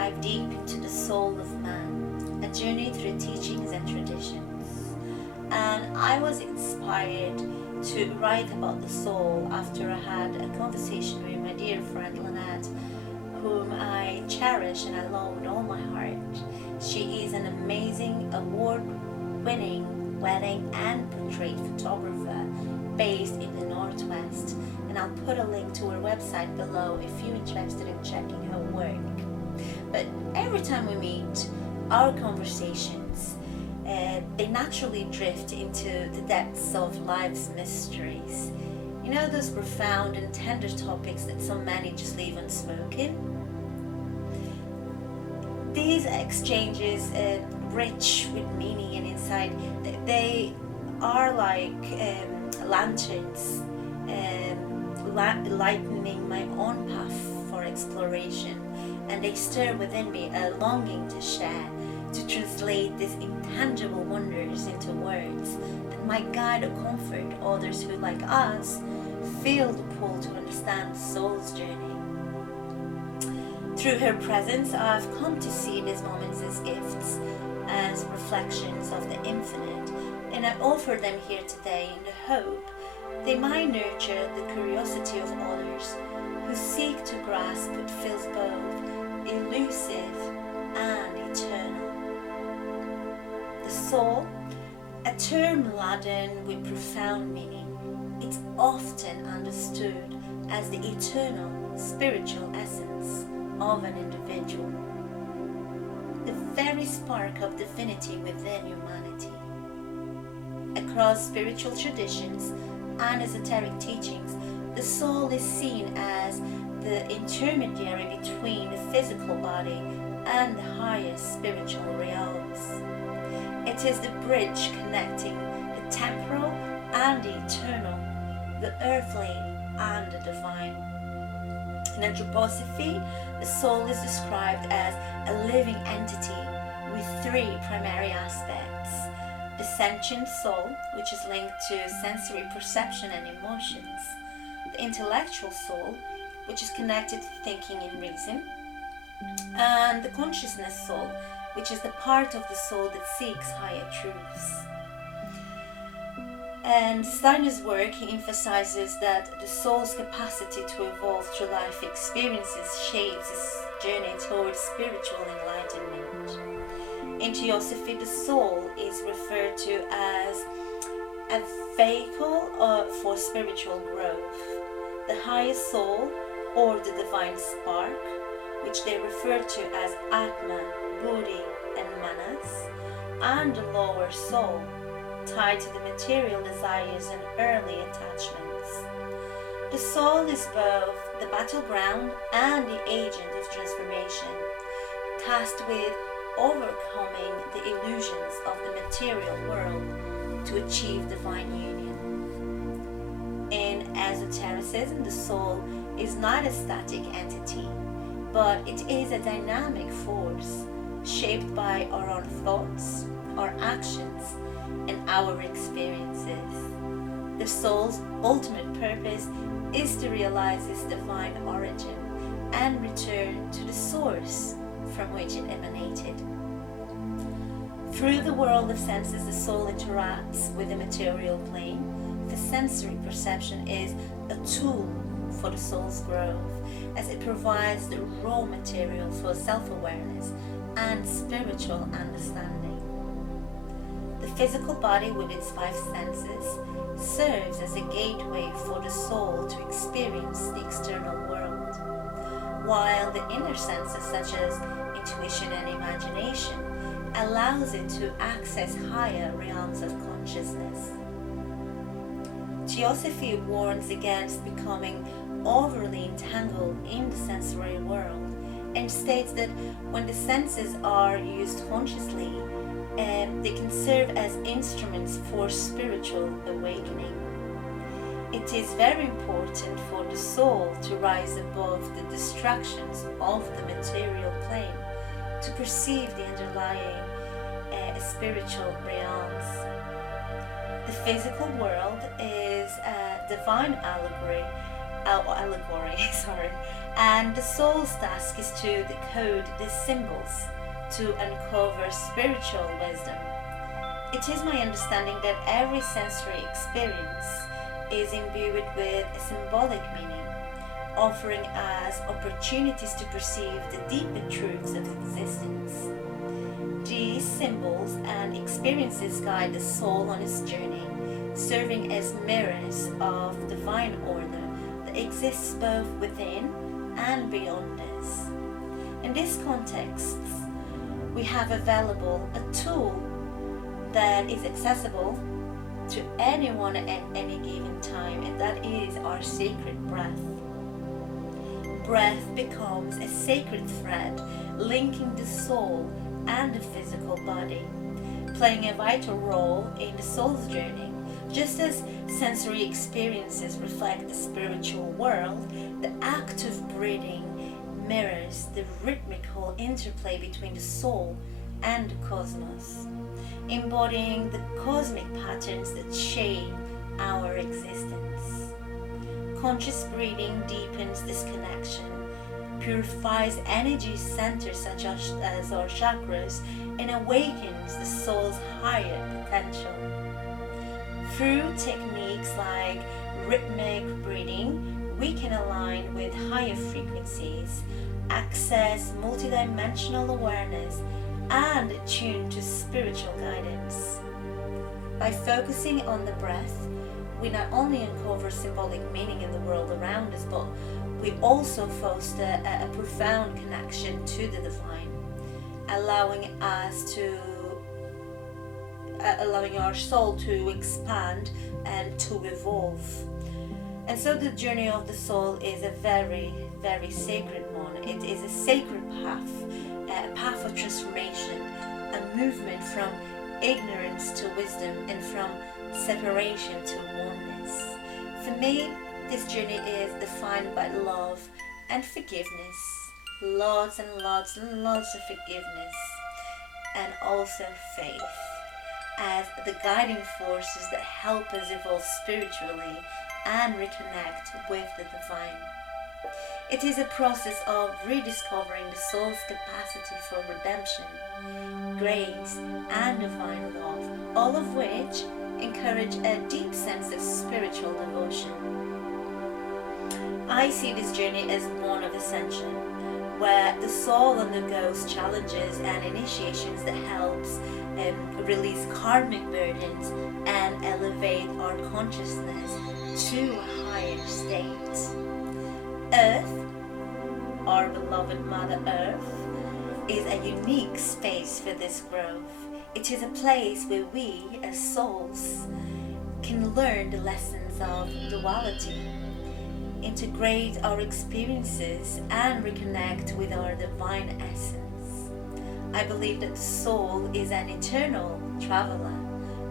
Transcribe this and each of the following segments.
dive deep into the soul of man, a journey through teachings and traditions. And I was inspired to write about the soul after I had a conversation with my dear friend Lynette, whom I cherish and I love with all my heart. She is an amazing award-winning wedding and portrait photographer based in the Northwest, and I'll put a link to her website below if you're interested in checking her work. But every time we meet, our conversations they naturally drift into the depths of life's mysteries. You know, those profound and tender topics that so many just leave unspoken? These exchanges, rich with meaning and insight, they are like lanterns, lightening my own path for exploration, and they stir within me a longing to share, to translate these intangible wonders into words that might guide or comfort others who, like us, feel the pull to understand the soul's journey. Through her presence, I've come to see these moments as gifts, as reflections of the infinite, and I offer them here today in the hope they might nurture the curiosity of others who seek to grasp what feels both elusive and eternal. The soul, a term laden with profound meaning, it's often understood as the eternal spiritual essence of an individual, the very spark of divinity within humanity. Across spiritual traditions and esoteric teachings, the soul is seen as the intermediary between the physical body and the highest spiritual realms. It is the bridge connecting the temporal and the eternal, the earthly and the divine. In anthroposophy, the soul is described as a living entity with three primary aspects: the sentient soul, which is linked to sensory perception and emotions; the intellectual soul, which is connected to thinking and reason; and the consciousness soul, which is the part of the soul that seeks higher truths. And Steiner's work, he emphasizes that the soul's capacity to evolve through life experiences shapes its journey towards spiritual enlightenment. In Theosophy, the soul is referred to as a vehicle for spiritual growth. The highest soul, or the divine spark, which they refer to as Atma, Buddhi, and Manas, and the lower soul, tied to the material desires and early attachments. The soul is both the battleground and the agent of transformation, tasked with overcoming the illusions of the material world to achieve divine union. In esotericism, the soul is not a static entity, but it is a dynamic force shaped by our own thoughts, our actions, and our experiences. The soul's ultimate purpose is to realize its divine origin and return to the source from which it emanated. Through the world of senses, the soul interacts with the material plane. The sensory perception is a tool for the soul's growth, as it provides the raw material for self-awareness and spiritual understanding. The physical body with its five senses serves as a gateway for the soul to experience the external world, while the inner senses such as intuition and imagination allows it to access higher realms of consciousness. Theosophy warns against becoming overly entangled in the sensory world and states that when the senses are used consciously, they can serve as instruments for spiritual awakening. It is very important for the soul to rise above the distractions of the material plane to perceive the underlying spiritual realms. The physical world is a divine allegory, And the soul's task is to decode these symbols to uncover spiritual wisdom. It is my understanding that every sensory experience is imbued with a symbolic meaning, offering us opportunities to perceive the deeper truths of existence. These symbols and experiences guide the soul on its journey, serving as mirrors of divine order that exists both within and beyond us. In this context, we have available a tool that is accessible to anyone at any given time, and that is our sacred breath. Breath becomes a sacred thread linking the soul and the physical body, playing a vital role in the soul's journey. Just as sensory experiences reflect the spiritual world, the act of breathing mirrors the rhythmical interplay between the soul and the cosmos, embodying the cosmic patterns that shape our existence. Conscious breathing deepens this connection, purifies energy centers such as our chakras, and awakens the soul's higher potential. Through techniques like rhythmic breathing, we can align with higher frequencies, access multidimensional awareness, and attune to spiritual guidance. By focusing on the breath, we not only uncover symbolic meaning in the world around us, but we also foster a profound connection to the divine, allowing our soul to expand and to evolve. And so the journey of the soul is a very, very sacred one. It is a sacred path, a path of transformation, a movement from ignorance to wisdom and from separation to oneness. For me, this journey is defined by love and forgiveness. Lots and lots and lots of forgiveness. And also faith as the guiding forces that help us evolve spiritually and reconnect with the divine. It is a process of rediscovering the soul's capacity for redemption, grace, and divine love, all of which encourage a deep sense of spiritual devotion. I see this journey as one of ascension, where the soul undergoes challenges and initiations that helps release karmic burdens and elevate our consciousness to a higher state. Earth, our beloved Mother Earth, is a unique space for this growth. It is a place where we, as souls, can learn the lessons of duality, integrate our experiences, and reconnect with our divine essence. I believe that the soul is an eternal traveler,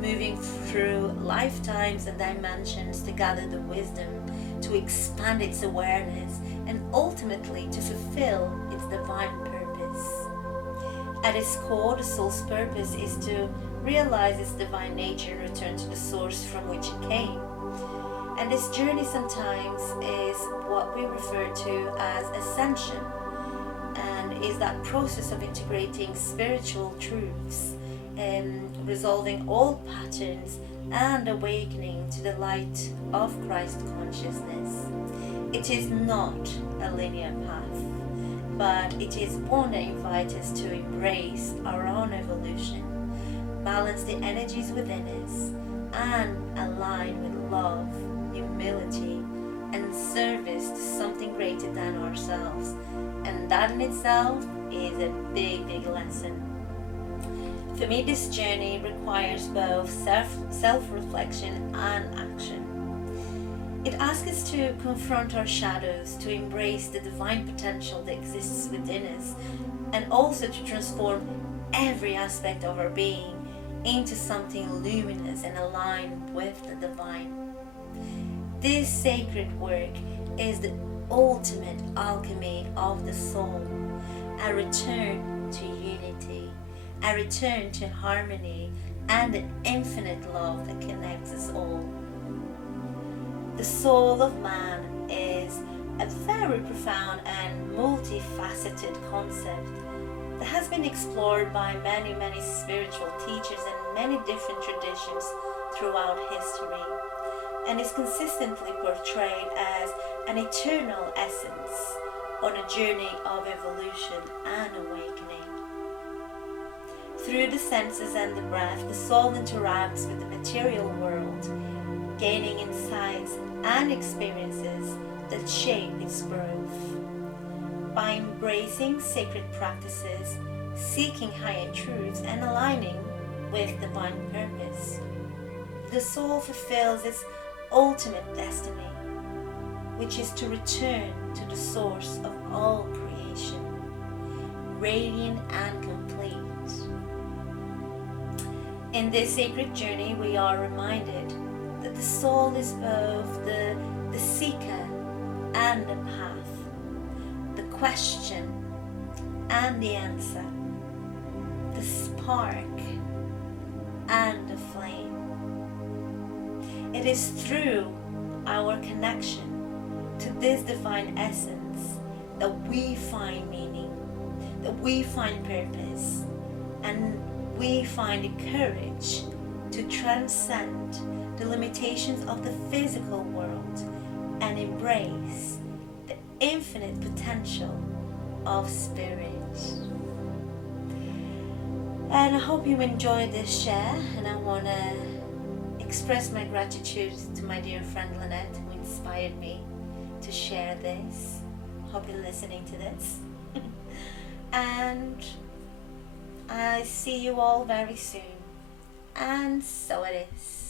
moving through lifetimes and dimensions to gather the wisdom, to expand its awareness, and ultimately to fulfill its divine purpose. At its core, the soul's purpose is to realize its divine nature and return to the source from which it came. And this journey sometimes is what we refer to as ascension, and is that process of integrating spiritual truths and resolving all patterns and awakening to the light of Christ consciousness. It is not a linear path, but it is one that invites us to embrace our own evolution, balance the energies within us, and align with love, humility, and service to something greater than ourselves. And that in itself is a big, big lesson. For me, this journey requires both self-reflection and action. It asks us to confront our shadows, to embrace the divine potential that exists within us, and also to transform every aspect of our being into something luminous and aligned with the divine. This sacred work is the ultimate alchemy of the soul, a return to unity, a return to harmony, and the infinite love that connects us all. The soul of man is a very profound and multifaceted concept that has been explored by many spiritual teachers and many different traditions throughout history, and is consistently portrayed as an eternal essence on a journey of evolution and awakening. Through the senses and the breath, the soul interacts with the material world, gaining insights and experiences that shape its growth. By embracing sacred practices, seeking higher truths, and aligning with divine purpose, the soul fulfills its ultimate destiny, which is to return to the source of all creation, radiant and complete. In this sacred journey, we are reminded that the soul is both the seeker and the path, the question and the answer, the spark and the flame. It is through our connection to this divine essence that we find meaning, that we find purpose, and we find the courage to transcend the limitations of the physical world and embrace the infinite potential of spirit. And I hope you enjoyed this share, and I want to express my gratitude to my dear friend Lynette, who inspired me to share this. Hope you're listening to this. And I see you all very soon. And so it is.